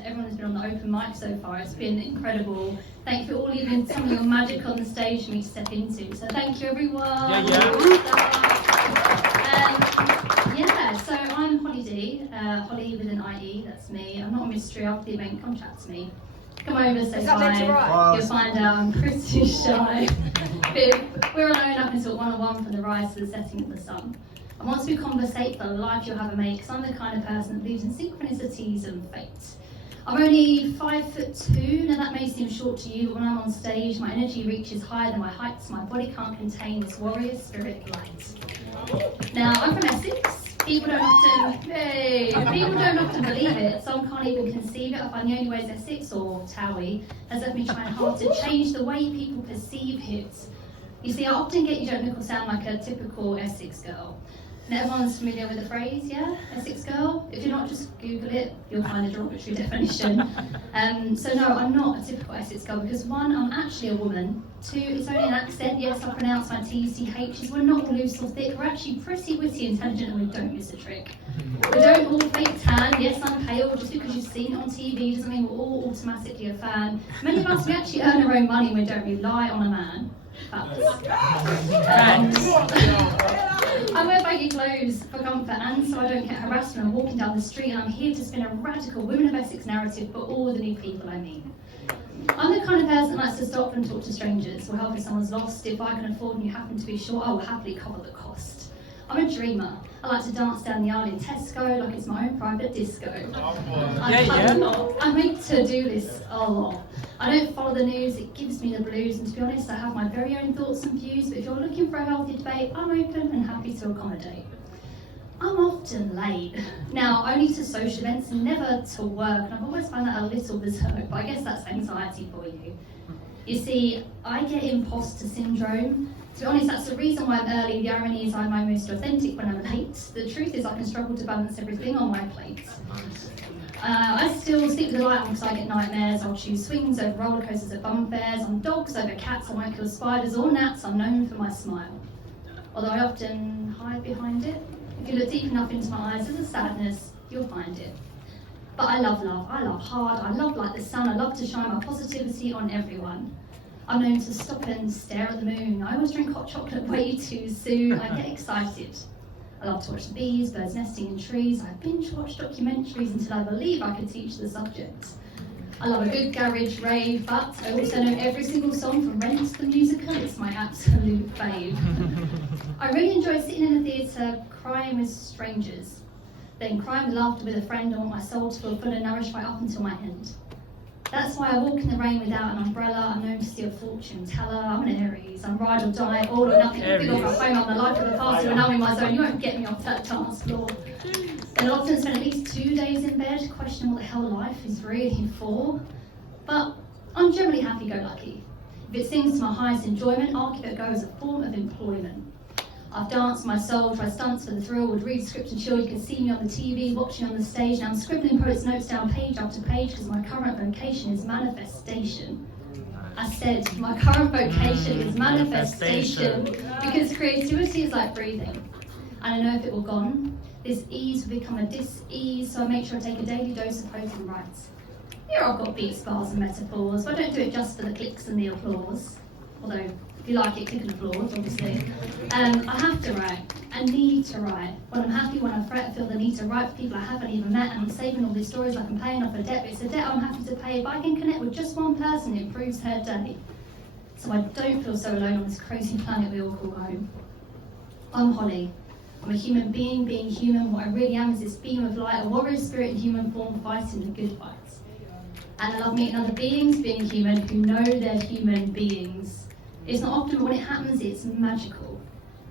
to everyone who's been on the open mic so far. It's been incredible. Thank you for all leaving some of your magic on the stage for me to step into. So thank you, everyone. So I'm Hollie Dee, Hollie with an IE, that's me. I'm not a mystery, after the event, come chat to me. Come over, say hi. You'll find out I'm pretty shy. We're alone up until 101 from the rise to the setting of the sun. And once we conversate for the life you'll have a mate, because I'm the kind of person that believes in synchronicities and fate. I'm only 5'2", now that may seem short to you, but when I'm on stage, my energy reaches higher than my height, so my body can't contain this warrior spirit light. Now, I'm from Essex. People don't often believe it. Some can't even conceive it. I find the only way is Essex or Towie has left me trying hard to change the way people perceive it. You see, I often get you don't look or sound like a typical Essex girl. And everyone's familiar with the phrase, yeah? Essex girl? If you're not, just Google it, you'll find a derogatory definition. So no, I'm not a typical Essex girl because one, I'm actually a woman. Two, it's only an accent. Yes, I pronounce my T's, CH's. We're not all loose or thick. We're actually pretty witty, intelligent, and we don't miss a trick. We don't all fake tan. Yes, I'm pale. Just because you've seen it on TV doesn't mean we're all automatically a fan. Many of us, we actually earn our own money and we don't rely on a man. I wear baggy clothes for comfort and so I don't get harassed when I'm walking down the street, and I'm here to spin a radical Women of Essex narrative for all the new people I meet. I'm the kind of person that likes to stop and talk to strangers or help if someone's lost. If I can afford and you happen to be short, I will happily cover the cost. I'm a dreamer. I like to dance down the aisle in Tesco like it's my own private disco. I make to-do lists a lot. I don't follow the news, it gives me the blues, and to be honest, I have my very own thoughts and views, but if you're looking for a healthy debate, I'm open and happy to accommodate. I'm often late. Now, only to social events, never to work, and I've always found that a little berserk, but I guess that's anxiety for you. You see, I get imposter syndrome. To be honest, that's the reason why I'm early. The irony is I'm my most authentic when I'm late. The truth is I can struggle to balance everything on my plate. I still sleep with the light on because I get nightmares. I'll choose swings over roller coasters at bum fairs. I'm dogs over cats. I won't kill spiders or gnats. I'm known for my smile. Although I often hide behind it. If you look deep enough into my eyes, there's a sadness, you'll find it. But I love love. I love hard. I love like the sun. I love to shine my positivity on everyone. I'm known to stop and stare at the moon. I always drink hot chocolate way too soon. I get excited. I love to watch the bees, birds nesting in trees. I binge watch documentaries until I believe I could teach the subject. I love a good garage rave, but I also know every single song from Rent the musical. It's my absolute fave. I really enjoy sitting in a theatre, crying with strangers, then crying with laughter with a friend. I want my soul to feel full and nourished right up until my end. That's why I walk in the rain without an umbrella. I'm known to steal fortune teller. I'm an Aries. I'm ride or die, all or nothing. Big off my phone, I'm the life of the party when I'm in my zone. You won't get me off that dance floor. And I'll often spend at least 2 days in bed, questioning what the hell life is really for. But I'm generally happy-go-lucky. If it sings to my highest enjoyment, I'll give it a go as a form of employment. I've danced my soul, tried stunts for the thrill, would read script and chill. You can see me on the TV, watching on the stage. Now I'm scribbling poets' notes down page after page because my current vocation is manifestation. I said, my current vocation is manifestation because creativity is like breathing. I don't know if it will gone. This ease will become a dis-ease, so I make sure I take a daily dose of hope and write. Here I've got beats, bars and metaphors, but I don't do it just for the clicks and the applause. Although, if you like it, click and applause, obviously. I have to write. I need to write. When I'm happy, when I fret, I feel the need to write for people I haven't even met, and I'm saving all these stories like I'm paying off a debt, but it's a debt I'm happy to pay. If I can connect with just one person, it improves her day. So I don't feel so alone on this crazy planet we all call home. I'm Hollie. I'm a human being human. What I really am is this beam of light, a warrior spirit in human form, fighting the good fights. And I love meeting other beings, being human, who know they're human beings. It's not often, but when it happens, it's magical.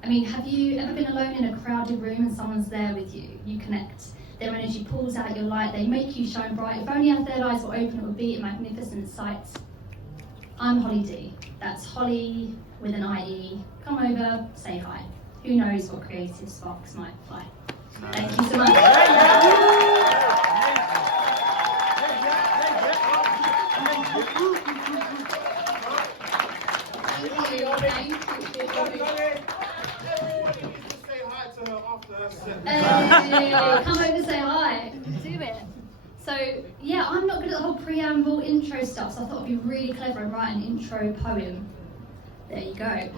I mean, have you ever been alone in a crowded room and someone's there with you? You connect. Their energy pulls out your light. They make you shine bright. If only our third eyes were open, it would be a magnificent sight. I'm Hollie Dee. That's Hollie with an IE. Come over, say hi. Who knows what creative sparks might fly. Thank you so much. Come over, say hi. Do it. So yeah, I'm not good at the whole preamble, intro stuff, so I thought it'd be really clever and write an intro poem. There you go.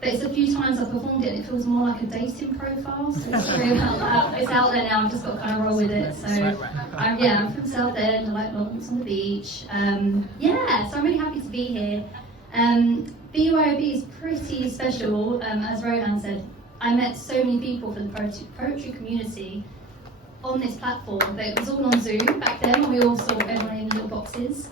But it's a few times I've performed it and it feels more like a dating profile, so sorry about that. It's out there now, I've just got to kind of roll with it. So I'm from South End, I like walks on the beach. Yeah, so I'm really happy to be here. BYOB is pretty special, as Rohan said. I met so many people from the poetry community on this platform, but it was all on Zoom back then when we all saw everyone in little boxes.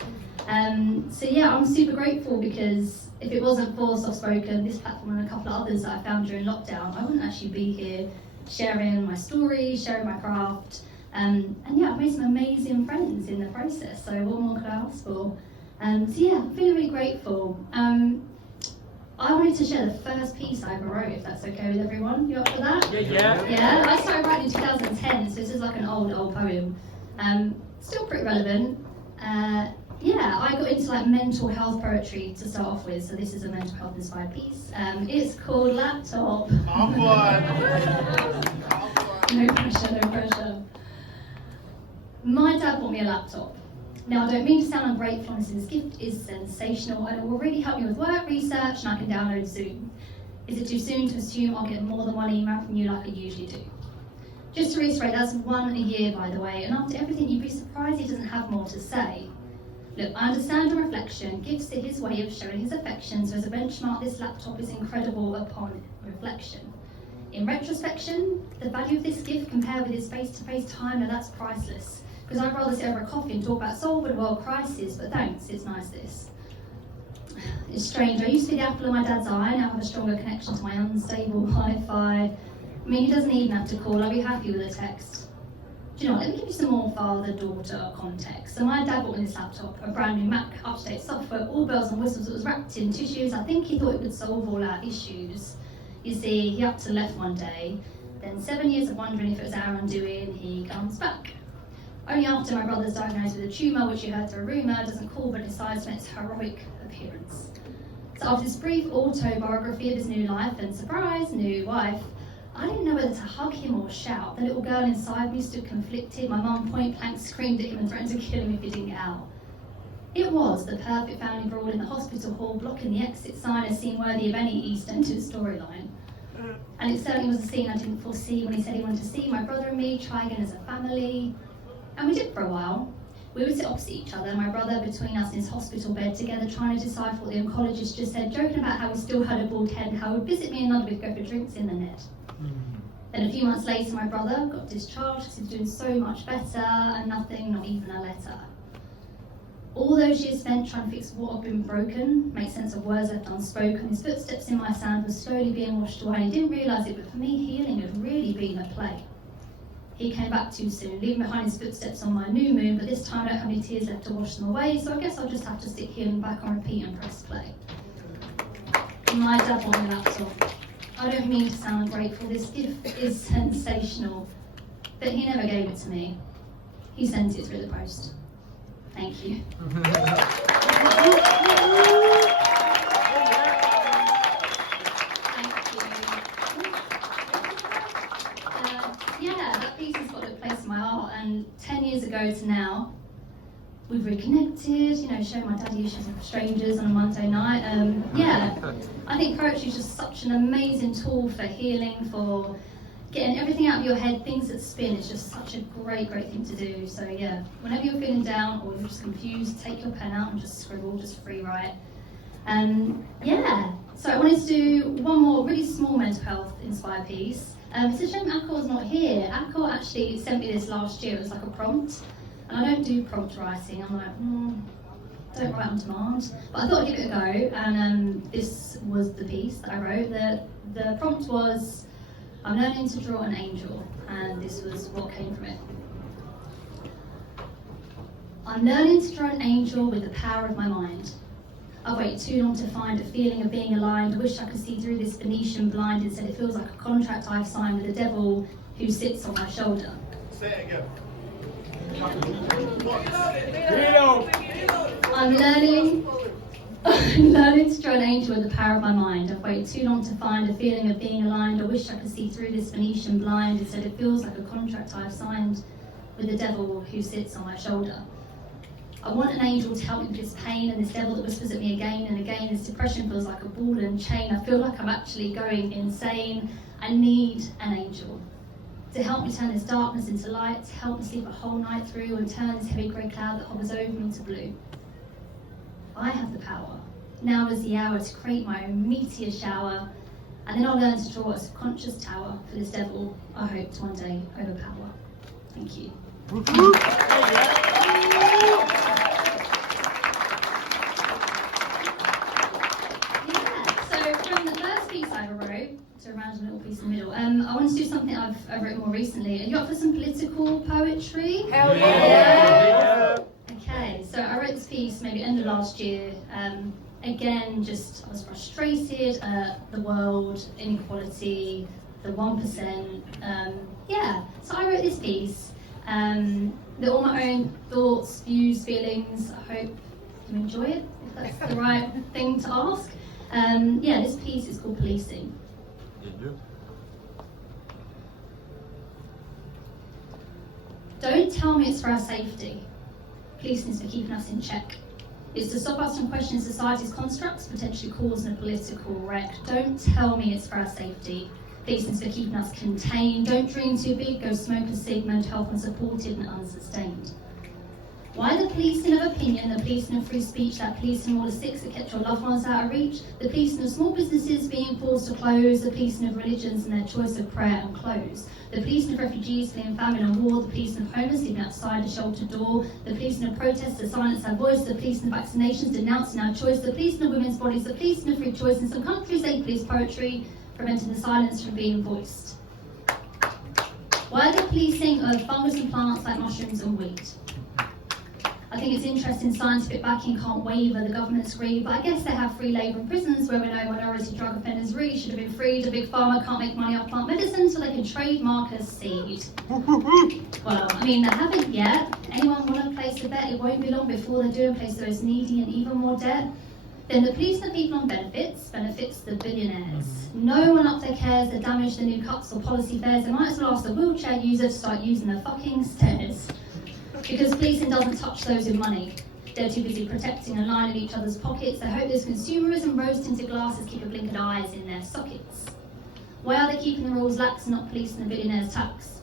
So yeah, I'm super grateful because if it wasn't for Soft Spoken, this platform and a couple of others that I found during lockdown, I wouldn't actually be here sharing my story, sharing my craft. And yeah, I've made some amazing friends in the process, so what more could I ask for? So yeah, I'm feeling really grateful. I wanted to share the first piece I ever wrote, if that's okay with everyone. You up for that? Yeah, I started writing in 2010, so this is like an old poem. Still pretty relevant. Yeah, I got into like mental health poetry to start off with, so this is a mental health inspired piece. It's called Laptop. No pressure, no pressure. My dad bought me a laptop. Now, I don't mean to sound ungrateful, honestly, this gift is sensational and it will really help me with work, research, and I can download soon. Is it too soon to assume I'll get more than one email from you like I usually do? Just to reiterate, that's one a year, by the way, and after everything, you'd be surprised he doesn't have more to say. Look, I understand your reflection, gifts are his way of showing his affection, so as a benchmark, this laptop is incredible upon reflection. In retrospection, the value of this gift compared with his face-to-face time, now that's priceless. Because I'd rather sit over a coffee and talk about solving a world crisis, but thanks, it's nice this. It's strange, I used to be the apple of my dad's eye, now I have a stronger connection to my unstable Wi-Fi. I mean, he doesn't even have to call, I'll be happy with a text. Do you know what, let me give you some more father-daughter context. So my dad bought me this laptop, a brand new Mac, up-to-date software, all bells and whistles, it was wrapped in tissues. I think he thought it would solve all our issues. You see, he up to left one day, then 7 years of wondering if it was our undoing, he comes back. Only after my brother's diagnosed with a tumour, which you heard through a rumour, doesn't call but decides from its heroic appearance. So after this brief autobiography of his new life and surprise, new wife, I didn't know whether to hug him or shout. The little girl inside me stood conflicted. My mum point blank screamed at him and threatened to kill him if he didn't get out. It was the perfect family brawl in the hospital hall, blocking the exit sign, a scene worthy of any EastEnders storyline. And it certainly was a scene I didn't foresee when he said he wanted to see my brother and me try again as a family. And we did for a while. We would sit opposite each other, my brother between us in his hospital bed together, trying to decipher what the oncologist just said, joking about how he still had a bald head and how he would visit me and nod we'd go for drinks in the net. Then a few months later, my brother got discharged because he was doing so much better and nothing, not even a letter. All those years spent trying to fix what had been broken, make sense of words left unspoken, his footsteps in my sand were slowly being washed away. He didn't realise it, but for me, healing had really been at play. He came back too soon, leaving behind his footsteps on my new moon, but this time I don't have any tears left to wash them away, so I guess I'll just have to stick him back on repeat and press play. My dad bought me a laptop. I don't mean to sound ungrateful, this gift is sensational, but he never gave it to me. He sent it through the post. Thank you. Yeah, that piece has got a place in my heart, and 10 years ago to now, we've reconnected, you know, showing my daddy issues with strangers on a Monday night. Yeah, I think poetry is just such an amazing tool for healing, for getting everything out of your head, things that spin. It's just such a great thing to do. So yeah, whenever you're feeling down or you're just confused, take your pen out and just scribble, just free write. Yeah, so I wanted to do one more really small mental health inspired piece. It's a shame Akkor's not here. Akkor actually sent me this last year. It was like a prompt. And I don't do prompt writing. I'm like, don't write on demand. But I thought I'd give it a go, and this was the piece that I wrote. The prompt was, I'm learning to draw an angel, and this was what came from it. I'm learning to draw an angel with the power of my mind. I've waited too long to find a feeling of being aligned. I wish I could see through this Venetian blind. Instead it feels like a contract I've signed with the devil who sits on my shoulder. Say it again. I'm learning to draw an angel with the power of my mind. I've waited too long to find a feeling of being aligned. I wish I could see through this Venetian blind. Instead it feels like a contract I've signed with the devil who sits on my shoulder. I want an angel to help me with this pain and this devil that whispers at me again and again. This depression feels like a ball and chain. I feel like I'm actually going insane. I need an angel to help me turn this darkness into light, to help me sleep a whole night through and turn this heavy grey cloud that hovers over me to blue. I have the power. Now is the hour to create my own meteor shower, and then I'll learn to draw a subconscious tower for this devil I hope to one day overpower. Thank you. To a random little piece in the middle. I want to do something I've written more recently. Are you up for some political poetry? Hell yeah! Okay, so I wrote this piece maybe end of last year. Again, just I was frustrated at the world, inequality, the 1%. So I wrote this piece. They're all my own thoughts, views, feelings. I hope you enjoy it, if that's the right thing to ask. This piece is called Policing. Don't tell me it's for our safety. Policing is for keeping us in check. It's to stop us from questioning society's constructs, potentially causing a political wreck. Don't tell me it's for our safety. Policing is for keeping us contained. Don't dream too big, go smoke a cig, mental health unsupported and unsustained. Why the policing of opinion, the policing of free speech, that policing of all the six that kept your loved ones out of reach, the policing of small businesses being forced to close, the policing of religions and their choice of prayer and clothes, the policing of refugees fleeing famine and war, the policing of homeless living outside a shelter door, the policing of protests to silence our voice, the policing of vaccinations denouncing our choice, the policing of women's bodies, the policing of free choice. In some countries they police poetry, preventing the silence from being voiced. Why the policing of fungus and plants like mushrooms and wheat? I think it's interesting scientific backing can't waver the government's greed, but I guess they have free labour in prisons where we know minority drug offenders really should have been freed. A big pharma can't make money off plant medicine so they can trademark a seed. Well, I mean, they haven't yet. Anyone want to place a bet? It won't be long before they do and place those needy and even more debt. Then the police and people on benefits the billionaires. No one up their cares, they damage the new cuts or policy fares. They might as well ask the wheelchair user to start using the fucking stairs. Because policing doesn't touch those with money. They're too busy protecting and lining each other's pockets. They hope those consumerism rose-tinted glasses keep a blinkered eyes in their sockets. Why are they keeping the rules lax and not policing the billionaire's tax?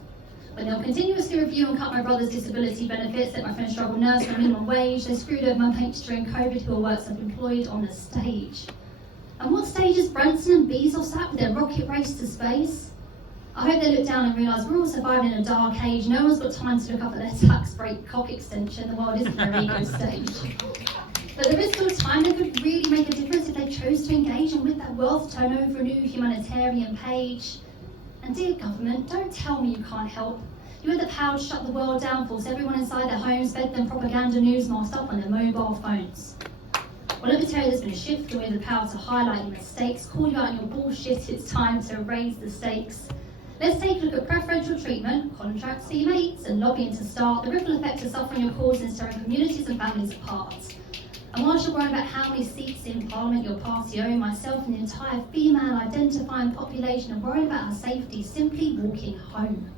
When they'll continuously review and cut my brother's disability benefits, let my friend struggle nurse for a minimum wage, they screwed over my mates during COVID who will work self-employed on the stage. And what stage is Branson and Bezos at with their rocket race to space? I hope they look down and realise we're all surviving in a dark age. No one's got time to look up at their tax break cock extension. The world isn't their ego stage. But there is still time. They could really make a difference if they chose to engage and with that wealth turn over a new humanitarian page. And dear government, don't tell me you can't help. You had the power to shut the world down, force everyone inside their homes, fed them propaganda news masked up on their mobile phones. Well, let me tell you, there's been a shift with the power to highlight your mistakes, call you out on your bullshit. It's time to raise the stakes. Let's take a look at preferential treatment, contracts for your mates, and lobbying to start. The ripple effect of suffering your cause is tearing communities and families apart. And whilst you're worried about how many seats in Parliament your party own, myself and the entire female identifying population are worried about our safety simply walking home.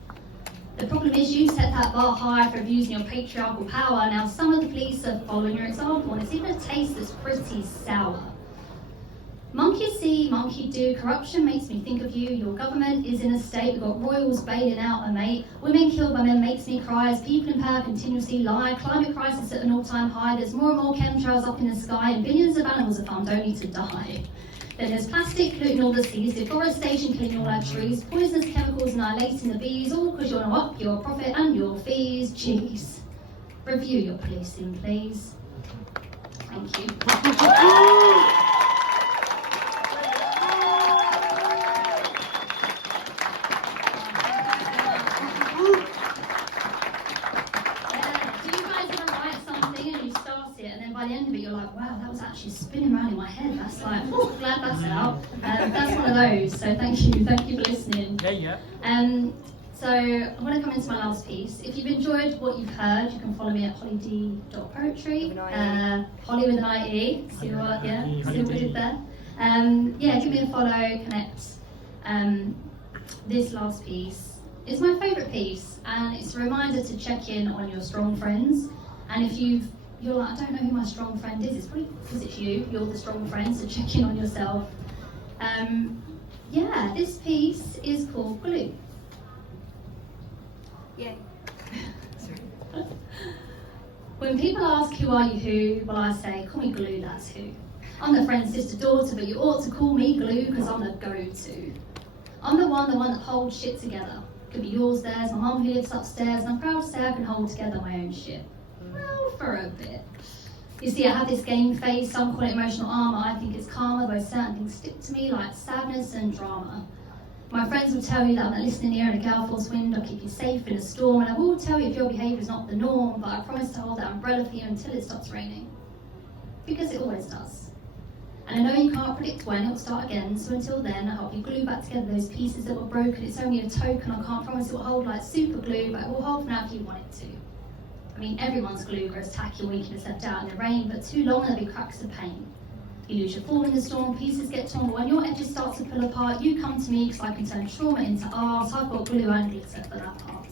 The problem is you set that bar high for abusing your patriarchal power. Now some of the police are following your example, and it's even a taste that's pretty sour. Monkey see, monkey do. Corruption makes me think of you. Your government is in a state. We've got royals bailing out a mate. Women killed by men makes me cry as people in power continuously lie. Climate crisis at an all-time high. There's more and more chemtrails up in the sky and billions of animals are farmed only to die. Then there's plastic polluting all the seas, deforestation killing all our trees, poisonous chemicals annihilating the bees, all because you want to up your profit and your fees. Jeez. Review your policing, please. Thank you. By the end of it, you're like, wow, that was actually spinning around in my head. That's like, oh, glad that's out. That's one of those. So thank you for listening. Yeah. So I'm going to come into my last piece. If you've enjoyed what you've heard, you can follow me at holliedee.poetry. Hollie with an IE. See what we did there. Give me a follow, connect. This last piece is my favourite piece, and and it's a reminder to check in on your strong friends. And if you're like, I don't know who my strong friend is, it's probably because it's you, you're the strong friend, so check in on yourself. Yeah, this piece is called Glue. Yay. When people ask who are you who, well I say, call me Glue, that's who. I'm the friend, sister, daughter, but you ought to call me Glue because I'm the go-to. I'm the one that holds shit together. Could be yours, theirs, my mum who lives upstairs, and I'm proud to say I can hold together my own shit. Well, for a bit. You see, I have this game face, some call it emotional armour, I think it's karma, though certain things stick to me like sadness and drama. My friends will tell you that I'm a listening ear and a gale force wind, I'll keep you safe in a storm, and I will tell you if your behaviour is not the norm, but I promise to hold that umbrella for you until it stops raining. Because it always does. And I know you can't predict when it'll start again, so until then, I help you glue back together those pieces that were broken. It's only a token, I can't promise it will hold like super glue, but it will hold for now if you want it to. I mean, everyone's glue grows tacky when you can left out in the rain, but too long there'll be cracks of pain. You lose your form in the storm, pieces get torn, but when your edges start to pull apart, you come to me because I can turn trauma into art. I've got glue and glitter for that part.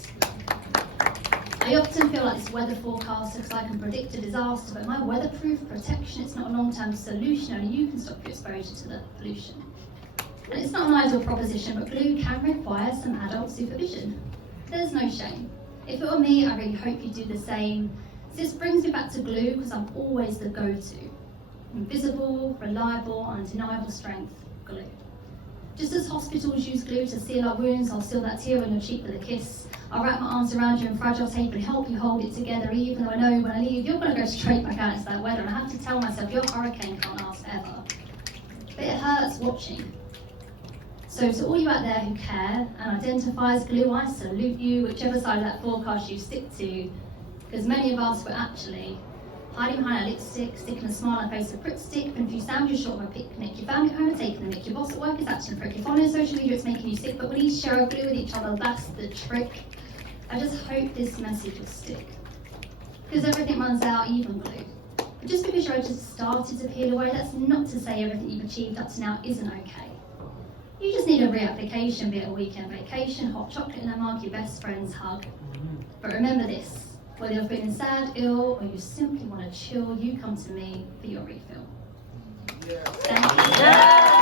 I often feel like this weather forecaster because I can predict a disaster, but my weatherproof protection, it's not a long-term solution, only you can stop your exposure to the pollution. And it's not an ideal proposition, but glue can require some adult supervision. There's no shame. If it were me, I really hope you do the same. This brings me back to glue because I'm always the go-to. Invisible, reliable, undeniable strength, glue. Just as hospitals use glue to seal our wounds, I'll seal that tear on your cheek with a kiss. I'll wrap my arms around you in fragile tape and help you hold it together, even though I know when I leave, you're going to go straight back out into that weather, and I have to tell myself your hurricane can't last ever. But it hurts watching. So to all you out there who care and identify as glue, I salute you, whichever side of that forecast you stick to, because many of us were actually hiding behind a lipstick, sticking a smile on a face of prick stick, and if you sound you're short of a picnic, your family at home are taking the mick, your boss at work is acting prick, you're following social media, it's making you sick, but when you share a glue with each other, that's the trick. I just hope this message will stick. Because everything runs out, even glue. But just because your edges started to peel away, that's not to say everything you've achieved up to now isn't okay. You just need a reapplication, be it a weekend vacation, hot chocolate in a mug, your best friend's hug. But remember this. Whether you're feeling sad, ill, or you simply want to chill, you come to me for your refill. Thank you.